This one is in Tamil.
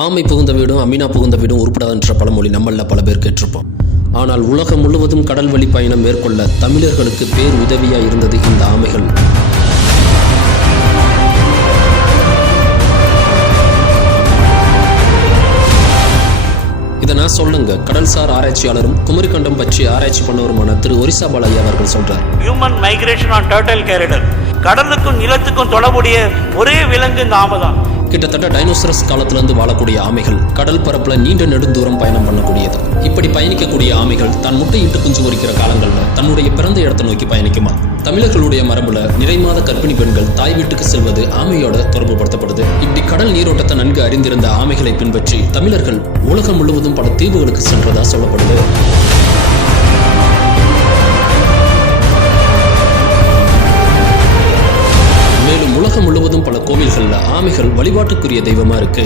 ஆமை புகுந்த வீடும் அமீனா புகுந்த வீடும் உருப்படாதுன்ற பழமொழி நம்மள பல பேர் கேட்டிருப்போம். ஆனால் உலகம் முழுவதும் கடல் வழி பயணம் மேற்கொள்ள தமிழர்களுக்கு பேர் உதவியாக இருந்தது இந்த ஆமைகள். இதை நான் சொல்லுங்க, கடல்சார் ஆராய்ச்சியாளரும் குமரிக்கண்டம் பற்றி ஆராய்ச்சி பண்ணவருமான திரு ஒரிசா பாலையா அவர்கள் சொல்றார். Human migration on turtle corridor, கடலுக்கும் நிலத்துக்கும் தொடர்புடைய ஒரே விலங்கு இந்த ஆமை தான். கிட்டத்தட்ட டைனோசரஸ் காலத்திலிருந்து வாழக்கூடிய ஆமைகள் கடல் பரப்புல நீண்ட நெடுந்தூரம் பயணம் பண்ணக்கூடியது. இப்படி பயணிக்கக்கூடிய ஆமைகள் தான் முட்டையிட்டு குஞ்சு பொரிக்கிற காலங்கள்ல தன்னுடைய பிறந்த இடத்தை நோக்கி பயணிக்குமா? தமிழர்களுடைய மரபுல நிறைமாத கர்ப்பிணி பெண்கள் தாய் வீட்டுக்கு செல்வது ஆமையோட தொடர்புபடுத்தப்படுது. இப்படி கடல் நீரோட்டத்தை நன்கு அறிந்திருந்த ஆமைகளை பின்பற்றி தமிழர்கள் உலகம் முழுவதும் பல தீவுகளுக்கு சென்றதா சொல்லப்படுது. மேலும் உலகம் முழுவதும் பல கோவில்கள்ல ஆமைகள் வழிபாட்டுக்குரிய தெய்வமா இருக்கு.